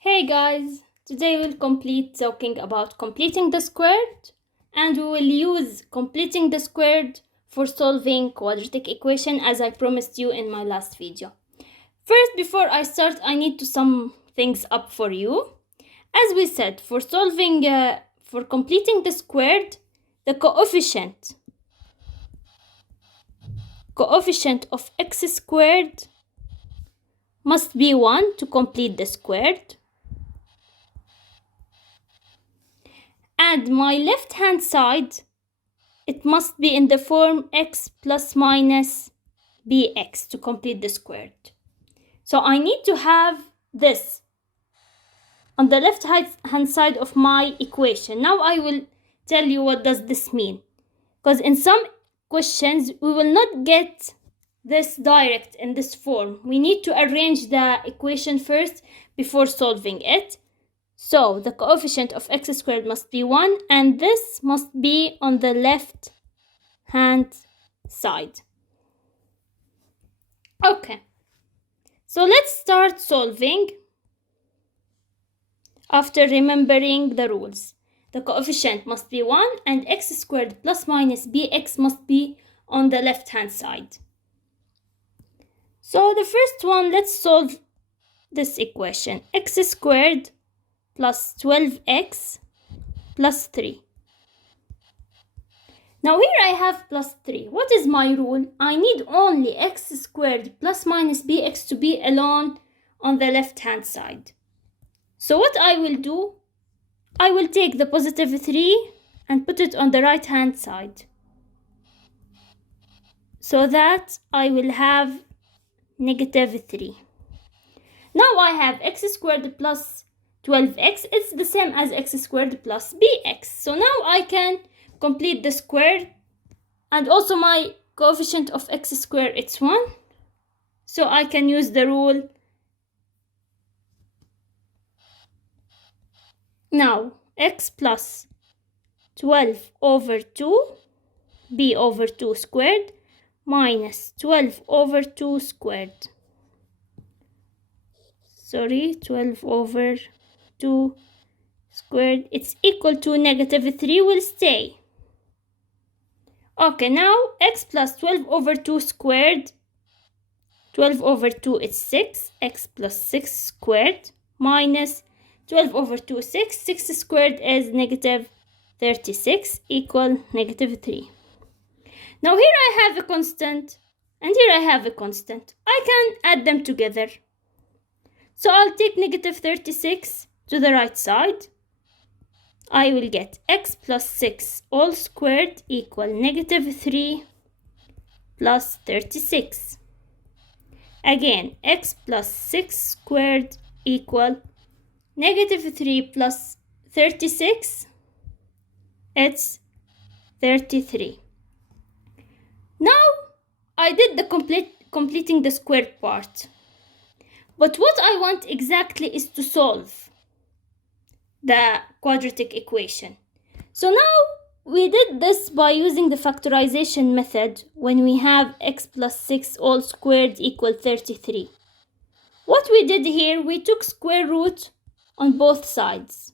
Hey guys, today we'll complete talking about completing the squared, and we will use completing the squared for solving quadratic equation as I promised you in my last video. First, before I start, I need to sum things up for you. As we said, for completing the squared, the coefficient of x squared must be 1 to complete the squared. And my left hand side, it must be in the form x plus minus bx to complete the squared. So I need to have this on the left hand side of my equation. Now I will tell you what does this mean, because in some questions we will not get this direct in this form. We need to arrange the equation first before solving it. So the coefficient of x squared must be 1, and this must be on the left hand side. Okay, so let's start solving after remembering the rules. The coefficient must be 1 and x squared plus minus bx must be on the left hand side. So the first one, let's solve this equation. X squared plus 12x plus 3. Now here I have plus 3. What is my rule? I need only x squared plus minus bx to be alone on the left hand side. So what I will do, I will take the positive 3 and put it on the right hand side, so that I will have negative 3. Now I have x squared plus 12x, it's the same as x squared plus bx. So now I can complete the square, and also my coefficient of x squared, it's 1. So I can use the rule. Now x plus 12 over 2 b over 2 squared minus 12 over 2 squared. 12 over 2 squared, it's equal to negative 3 will stay. Okay, now x plus 12 over 2 squared, 12 over 2 is 6, x plus 6 squared minus 12 over 2, 6 squared is negative 36 equal negative 3. Now here I have a constant and here I have a constant. I can add them together. So I'll take negative 36 to the right side. I will get x plus 6 all squared equal negative 3 plus 36. Again, x plus 6 squared equal negative 3 plus 36. It's 33. Now I did the completing the squared part. But what I want exactly is to solve the quadratic equation. So now we did this by using the factorization method when we have x plus 6 all squared equal 33. What we did here, we took square root on both sides,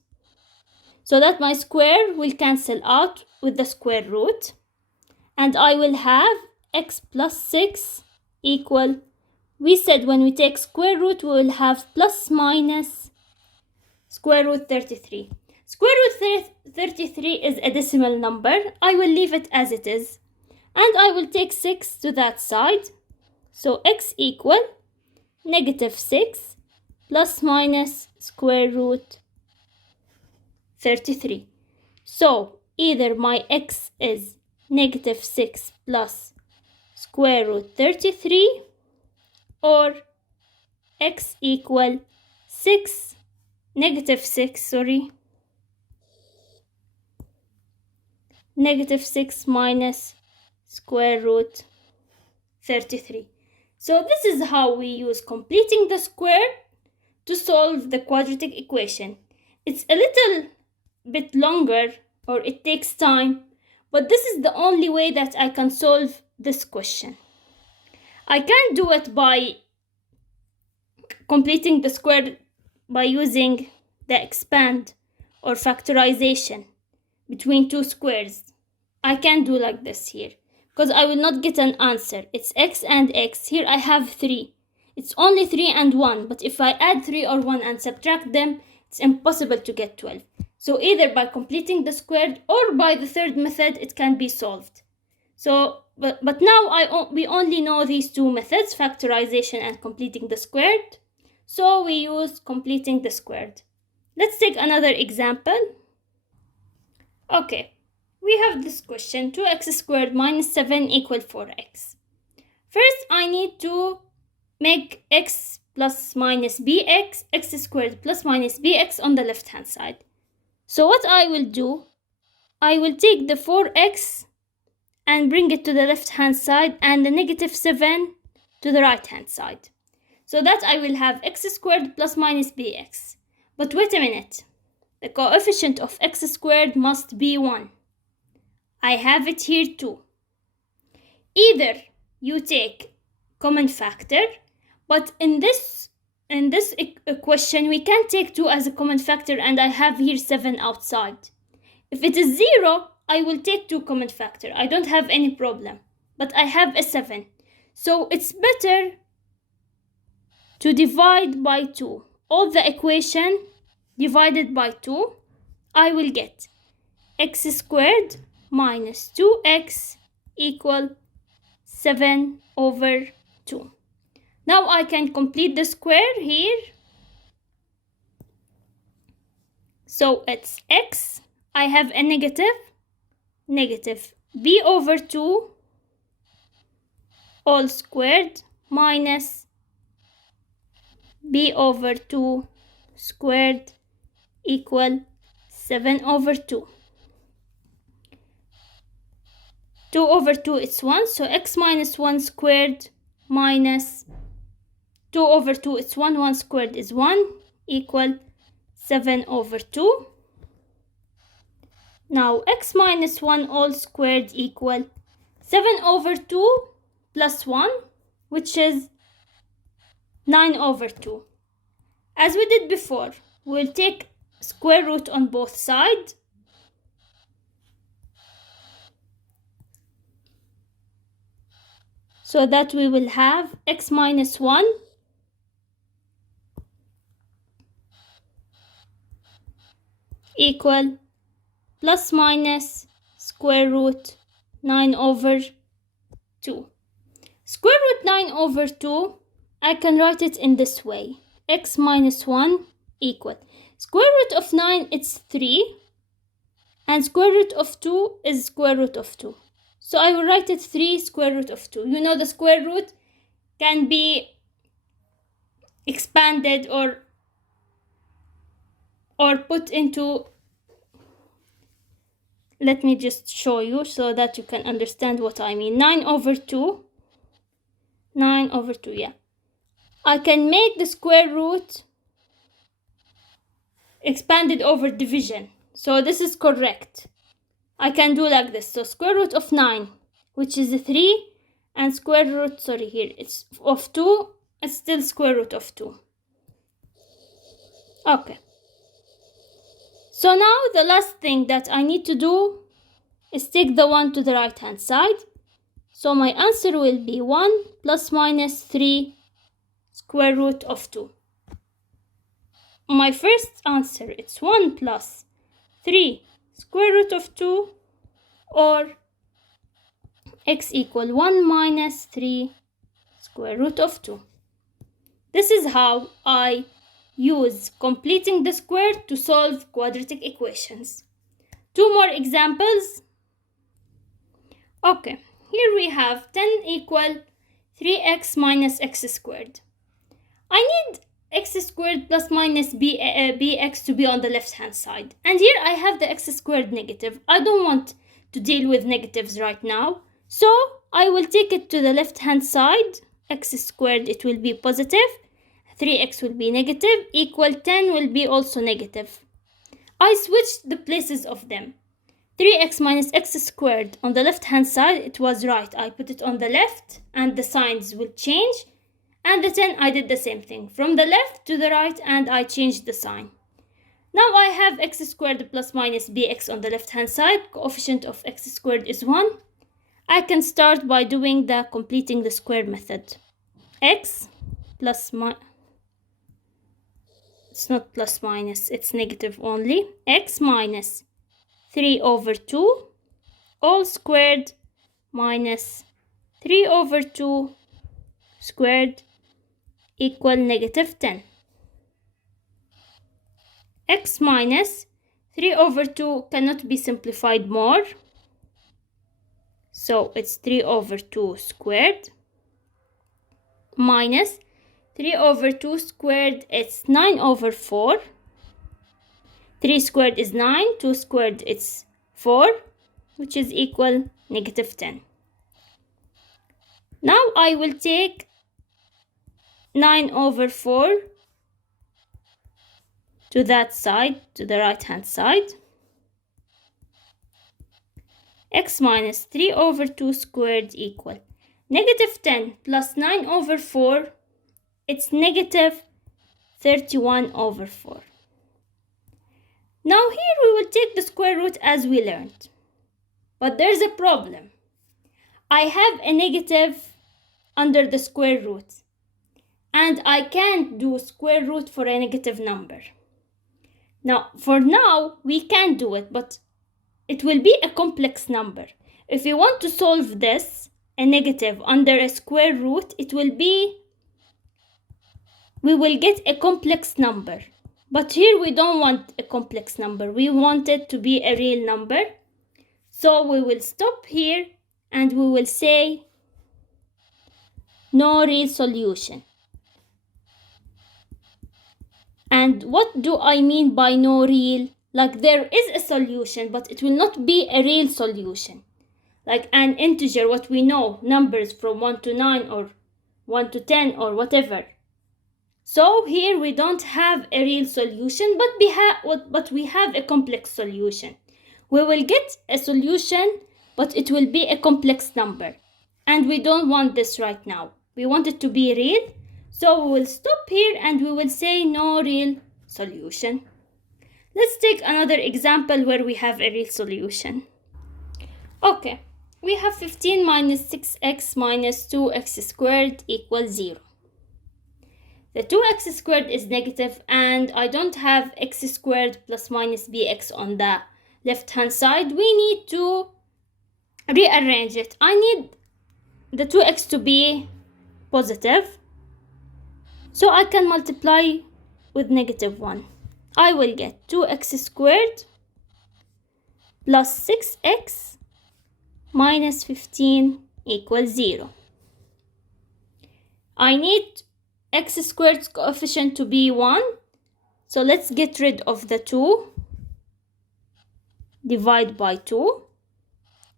so that my square will cancel out with the square root, and I will have x plus 6 equal, we said when we take square root we will have plus minus square root 33. Square root 33 is a decimal number. I will leave it as it is, and I will take 6 to that side. So x equal negative 6 plus minus square root 33. So either my x is negative 6 plus square root 33, or x equal negative 6 minus square root 33. So this is how we use completing the square to solve the quadratic equation. It's a little bit longer, or it takes time, but this is the only way that I can solve this question. I can't do it by completing the square by using the expand or factorization between two squares. I can do like this here, because I will not get an answer. It's x and x. Here I have 3. It's only 3 and 1, but if I add 3 or 1 and subtract them, it's impossible to get 12. So either by completing the squared or by the third method, it can be solved. So, but now we only know these two methods, factorization and completing the squared. So we use completing the squared. Let's take another example. Okay, we have this question, 2x squared minus 7 equal 4x. First, I need to make x plus minus bx, x squared plus minus bx on the left hand side. So what I will do, I will take the 4x and bring it to the left hand side and the negative 7 to the right hand side. So that I will have x squared plus minus bx. But wait a minute, the coefficient of x squared must be 1. I have it here too. Either you take common factor, but in this equation we can take 2 as a common factor, and I have here 7 outside. If it is 0, I will take 2 common factor. I don't have any problem, but I have a 7. So it's better to divide by 2. All the equation divided by 2, I will get x squared minus 2x equal 7 over 2. Now I can complete the square here. So it's x, I have a negative b over 2 all squared minus b over 2 squared equal 7 over 2. 2 over 2 is 1, so x minus 1 squared minus 2 over 2 is 1, 1 squared is 1, equal 7 over 2. Now x minus 1 all squared equal 7 over 2 plus 1, which is 9 over 2. As we did before, we'll take square root on both sides. So that we will have x minus 1 equal plus minus square root 9 over 2. Square root 9 over 2, I can write it in this way. X minus 1 equal square root of 9, it's 3, and square root of 2 is square root of 2. So I will write it 3 square root of 2. You know the square root can be expanded or put into, let me just show you so that you can understand what I mean. 9 over 2, yeah. I can make the square root expanded over division. So this is correct. I can do like this. So square root of 9, which is 3, and square root, here it's of 2, it's still square root of 2. Okay. So now the last thing that I need to do is take the 1 to the right hand side. So my answer will be 1 plus minus 3 square root of 2. My first answer, it's 1 plus 3 square root of 2, or x equal 1 minus 3 square root of 2. This is how I use completing the square to solve quadratic equations. 2 more examples. Okay, here we have 10 equal 3x minus x squared. I need x squared plus minus bx to be on the left hand side. And here I have the x squared negative. I don't want to deal with negatives right now. So I will take it to the left hand side. X squared, it will be positive. 3x will be negative. Equal 10 will be also negative. I switched the places of them. 3x minus x squared on the left hand side, it was right. I put it on the left and the signs will change. And the 10, I did the same thing. From the left to the right, and I changed the sign. Now I have x squared plus minus bx on the left-hand side. Coefficient of x squared is 1. I can start by doing the completing the square method. X plus it's not plus minus, it's negative only. X minus 3 over 2 all squared minus 3 over 2 squared equal negative 10. X minus 3 over 2 cannot be simplified more. So it's 3 over 2 squared minus 3 over 2 squared, it's 9 over 4. 3 squared is 9, 2 squared it's 4, which is equal negative 10. Now I will take 9 over 4 to that side, to the right hand side. X minus 3 over 2 squared equal negative 10 plus 9 over 4, it's negative 31 over 4. Now here we will take the square root as we learned. But there's a problem. I have a negative under the square root, and I can't do square root for a negative number. Now, for now, we can do it, but it will be a complex number. If you want to solve this, a negative under a square root, we will get a complex number. But here we don't want a complex number. We want it to be a real number. So we will stop here and we will say no real solution. And what do I mean by no real? Like there is a solution, but it will not be a real solution. Like an integer, what we know, numbers from 1 to 9 or 1 to 10 or whatever. So here we don't have a real solution, but we have a complex solution. We will get a solution, but it will be a complex number. And we don't want this right now. We want it to be real. So we will stop here and we will say no real solution. Let's take another example where we have a real solution. Okay, we have 15 minus 6x minus 2x squared equals 0. The 2x squared is negative and I don't have x squared plus minus bx on the left hand side. We need to rearrange it. I need the 2x to be positive, so I can multiply with negative 1. I will get 2x squared plus 6x minus 15 equals 0. I need x squared coefficient to be 1. So let's get rid of the 2. Divide by 2.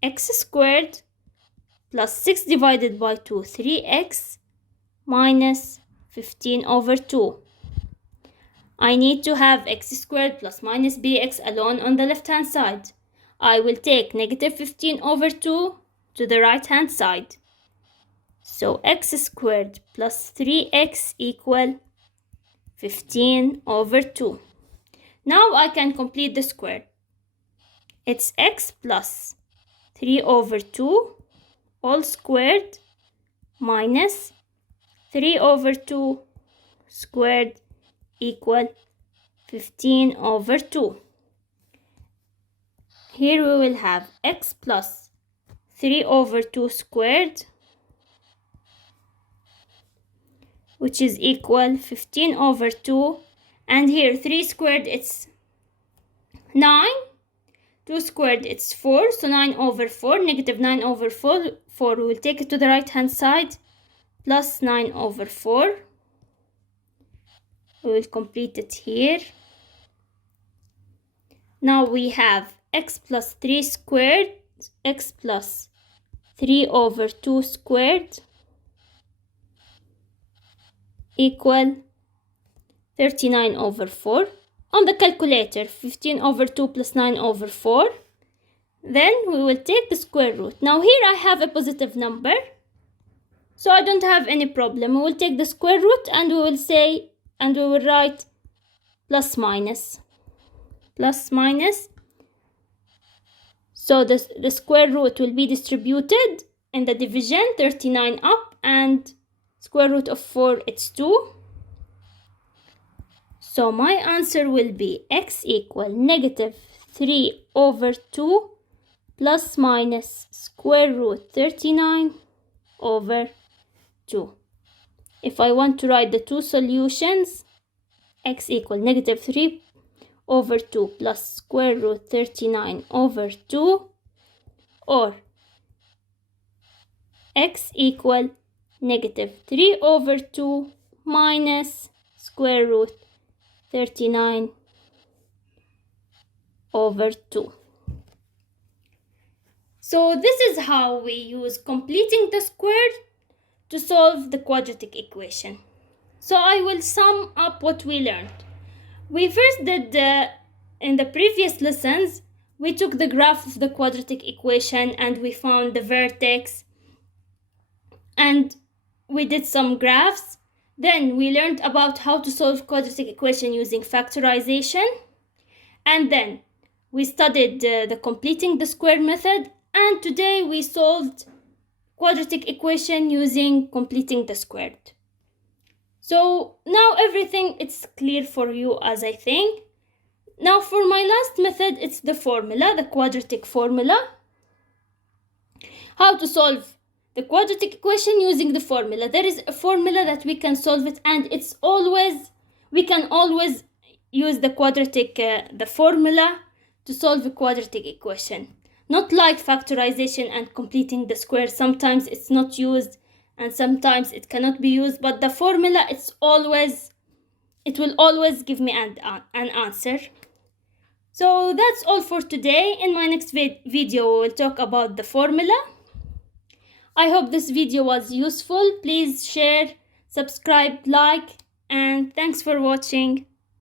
X squared plus 6 divided by 2, 3x minus 15 over 2. I need to have x squared plus minus bx alone on the left hand side. I will take negative 15 over 2 to the right hand side. So x squared plus 3x equal 15 over 2. Now I can complete the square. It's x plus 3 over 2 all squared minus 3 over 2 squared equal 15 over 2. Here we will have x plus 3 over 2 squared, which is equal 15 over 2, and here 3 squared it's 9, 2 squared it's 4, so 9 over 4, negative 9 over 4, we will take it to the right hand side, plus 9 over 4. We will complete it here. Now we have x plus 3 squared, x plus 3 over 2 squared equal 39 over 4. On the calculator, 15 over 2 plus 9 over 4. Then we will take the square root. Now here I have a positive number. So I don't have any problem. We will take the square root and we will say, and we will write plus minus. Plus minus. So the square root will be distributed in the division, 39 up, and square root of 4, it's 2. So my answer will be x equal negative 3 over 2 plus minus square root 39 over 2. If I want to write the two solutions, x equal negative 3 over 2 plus square root 39 over 2, or x equal negative 3 over 2 minus square root 39 over 2. So this is how we use completing the square to solve the quadratic equation. So I will sum up what we learned. We first did, in the previous lessons, we took the graph of the quadratic equation and we found the vertex, and we did some graphs. Then we learned about how to solve quadratic equation using factorization, and then we studied the completing the square method, and today we solved quadratic equation using completing the squared. So now everything it's clear for you, as I think. Now for my last method, it's the formula, the quadratic formula. How to solve the quadratic equation using the formula. There is a formula that we can solve it, and we can always use the quadratic, the formula to solve a quadratic equation. Not like factorization and completing the square. Sometimes it's not used and sometimes it cannot be used, but the formula, it will always give me an answer. So that's all for today. In my next video, we will talk about the formula. I hope this video was useful. Please share, subscribe, like, and thanks for watching.